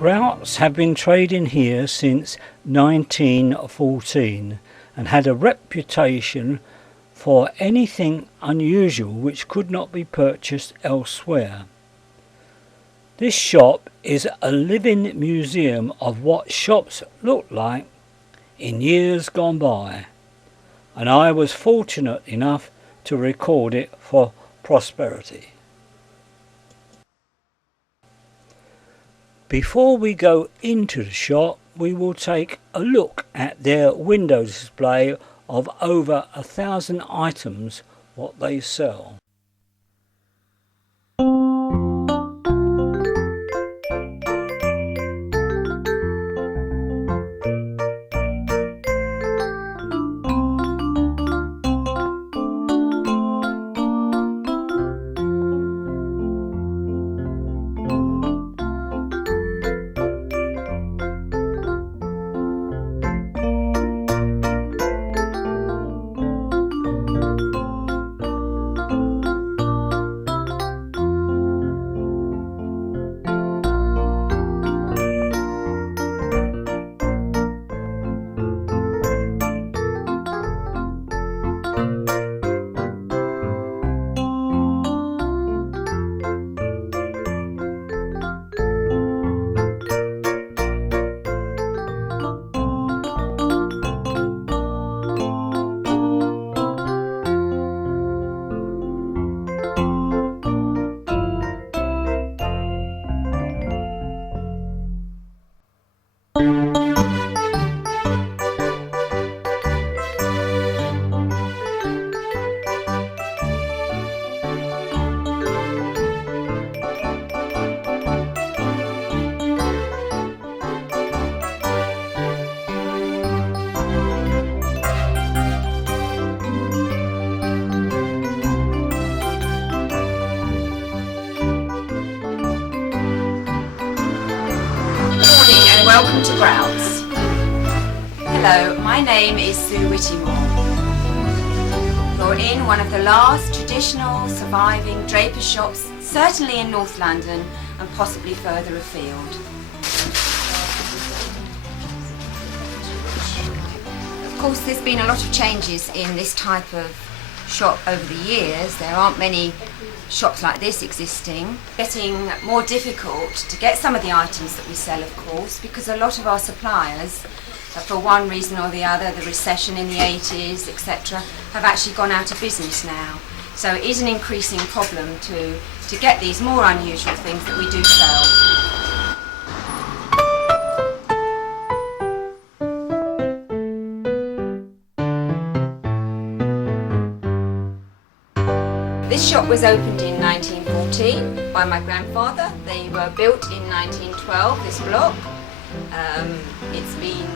Grouts have been trading here since 1914 and had a reputation for anything unusual which could not be purchased elsewhere. This shop is a living museum of what shops looked like in years gone by, and I was fortunate enough to record it for prosperity. Before we go into the shop, we will take a look at their window display of over 1,000 items what they sell. Welcome to Grouts. Hello, my name is Sue Whittemore. You're in one of the last traditional surviving draper shops, certainly in North London and possibly further afield. Of course, there's been a lot of changes in this type of shop over the years. There aren't many shops like this existing. Getting more difficult to get some of the items that we sell, of course, because a lot of our suppliers, for one reason or the other, the recession in the 80s, etc., have actually gone out of business now. So it is an increasing problem to get these more unusual things that we do sell. This shop was opened in 1914 by my grandfather. They were built in 1912, this block. It's been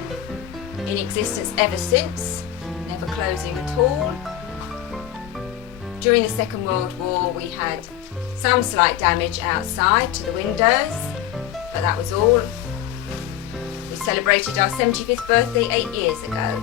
in existence ever since, never closing at all. During the Second World War we had some slight damage outside to the windows, but that was all. We celebrated our 75th birthday 8 years ago.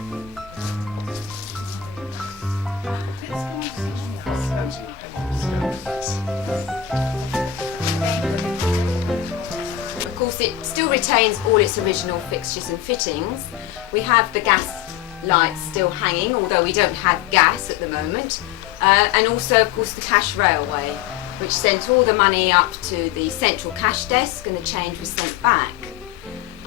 Of course, it still retains all its original fixtures and fittings. We have the gas lights still hanging, although we don't have gas at the moment. And also, of course, the cash railway, which sent all the money up to the central cash desk and the change was sent back.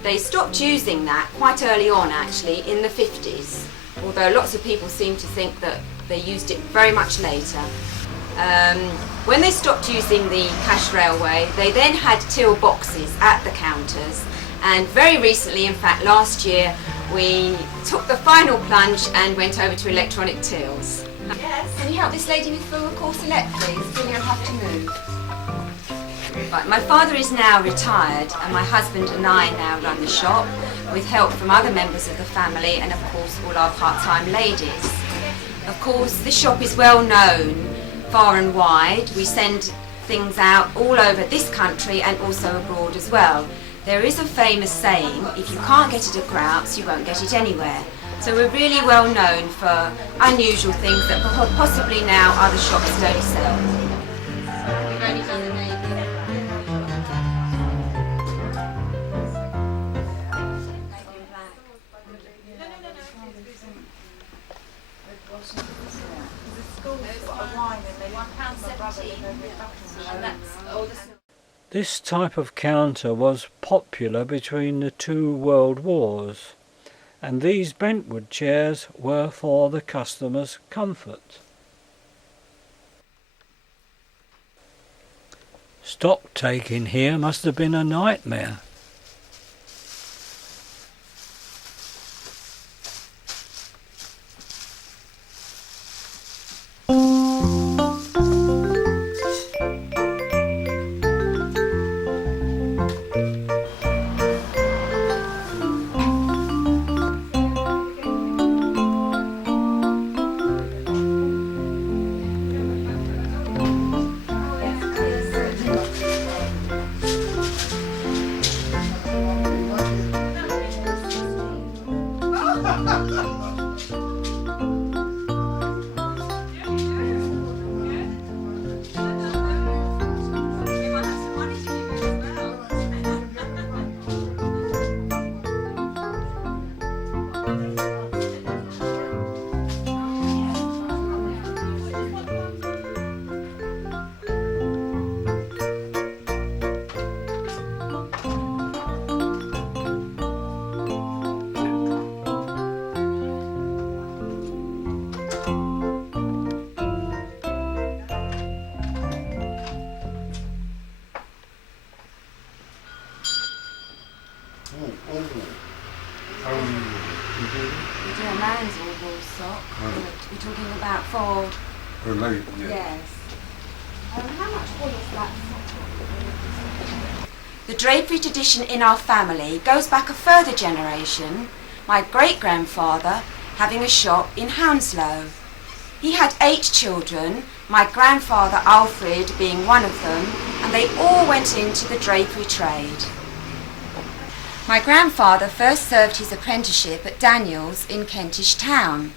They stopped using that quite early on, actually, in the 50s, although lots of people seem to think that they used it very much later. When they stopped using the cash railway, they then had till boxes at the counters, and very recently, in fact last year, we took the final plunge and went over to electronic tills. Yes. Can you help this lady with full course elect, please? Then you'll have to move. Right, my father is now retired and my husband and I now run the shop with help from other members of the family and of course all our part-time ladies. Of course, this shop is well known far and wide. We send things out all over this country and also abroad as well. There is a famous saying, if you can't get it at Grouts, you won't get it anywhere. So we're really well known for unusual things that possibly now other shops don't sell. We've only done the navy. This type of counter was popular between the two world wars, and these bentwood chairs were for the customer's comfort. Stock taking here must have been a nightmare. We do a man's all-wool sock. We're talking about for... For late, yeah. Yes. How much wool is that? The drapery tradition in our family goes back a further generation, my great-grandfather having a shop in Hounslow. He had 8 children, my grandfather Alfred being one of them, and they all went into the drapery trade. My grandfather first served his apprenticeship at Daniel's in Kentish Town,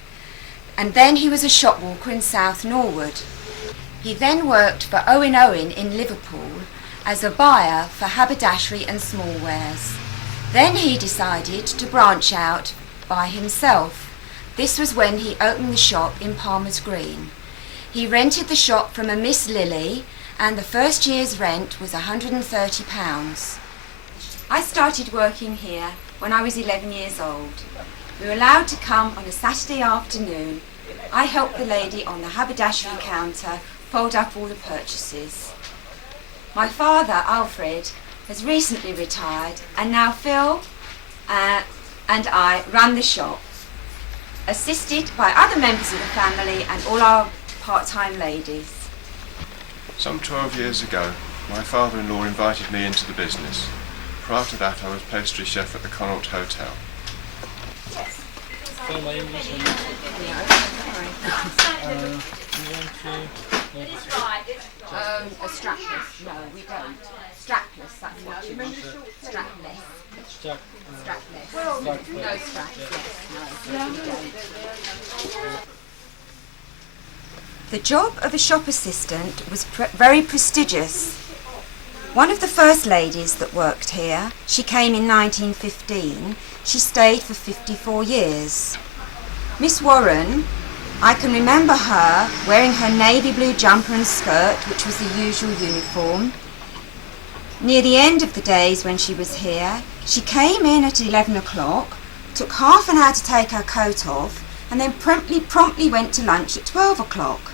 and then he was a shop walker in South Norwood. He then worked for Owen Owen in Liverpool as a buyer for haberdashery and small wares. Then he decided to branch out by himself. This was when he opened the shop in Palmer's Green. He rented the shop from a Miss Lily, and the first year's rent was £130. I started working here when I was 11 years old. We were allowed to come on a Saturday afternoon. I helped the lady on the haberdashery counter fold up all the purchases. My father, Alfred, has recently retired, and now Phil and I run the shop, assisted by other members of the family and all our part-time ladies. Some 12 years ago, my father-in-law invited me into the business. Prior to that, I was pastry chef at the Connaught Hotel. A strapless? No, we don't. Strapless, that's what you mean. Strapless. Strapless. No straps, yes, no, we don't. The job of a shop assistant was very prestigious. One of the first ladies that worked here, she came in 1915, she stayed for 54 years. Miss Warren, I can remember her wearing her navy blue jumper and skirt, which was the usual uniform. Near the end of the days when she was here, she came in at 11 o'clock, took half an hour to take her coat off, and then promptly went to lunch at 12 o'clock.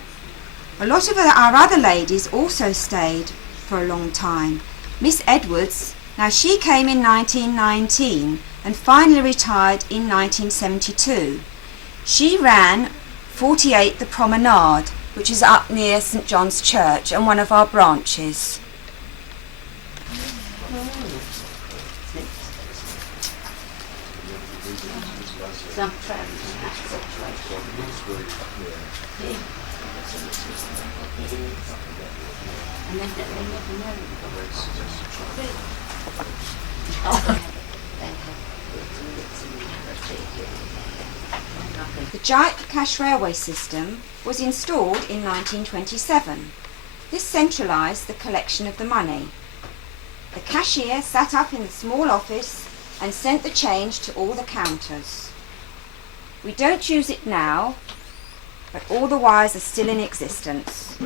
A lot of our other ladies also stayed for a long time. Miss Edwards, now she came in 1919 and finally retired in 1972. She ran 48 The Promenade, which is up near St John's Church and one of our branches. The giant cash railway system was installed in 1927. This centralised the collection of the money. The cashier sat up in the small office and sent the change to all the counters. We don't use it now, but all the wires are still in existence.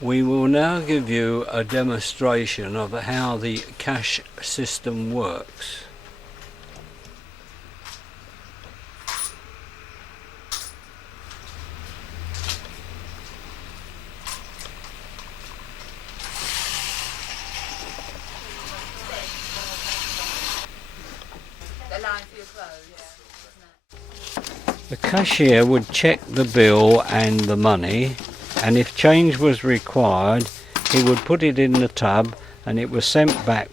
We will now give you a demonstration of how the cash system works. The cashier would check the bill and the money, and if change was required he would put it in the tub and it was sent back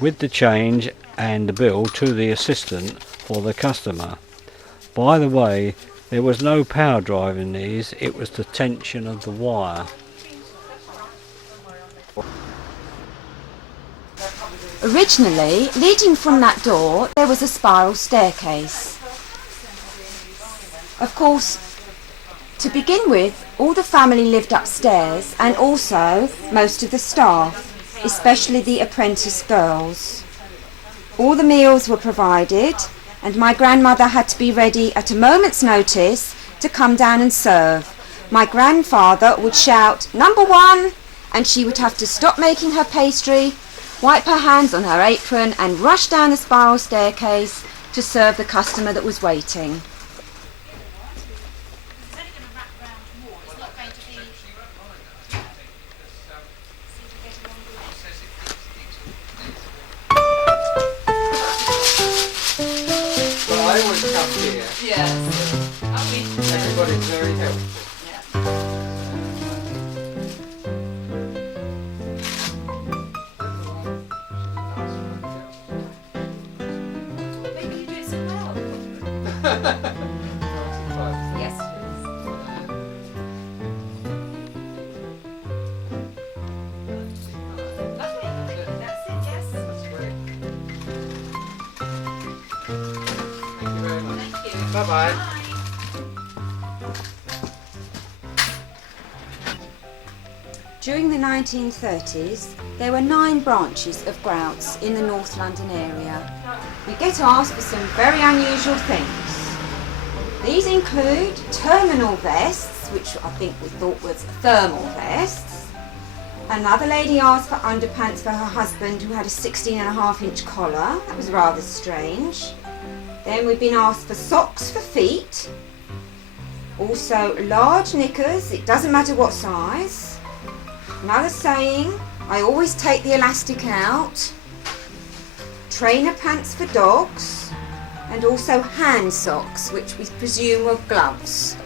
with the change and the bill to the assistant for the customer. By the way, there was no power drive in these, it was the tension of the wire. Originally, leading from that door, there was a spiral staircase. Of course, to begin with, all the family lived upstairs and also most of the staff, especially the apprentice girls. All the meals were provided and my grandmother had to be ready at a moment's notice to come down and serve. My grandfather would shout, "Number 1," and she would have to stop making her pastry, wipe her hands on her apron and rush down the spiral staircase to serve the customer that was waiting. I always come here. Yes. Everybody's very helpful. Maybe you do it some well. Yes. Lovely. That's it, yes. That's great. Thank you very much. Thank you. Bye-bye. During the 1930s, there were 9 branches of Grouts in the North London area. We get asked for some very unusual things. These include terminal vests, which I think we thought was thermal vests. Another lady asked for underpants for her husband who had a 16.5-inch collar. That was rather strange. Then we've been asked for socks for feet. Also large knickers, it doesn't matter what size. Another saying, I always take the elastic out. Trainer pants for dogs. And also hand socks, which we presume were gloves.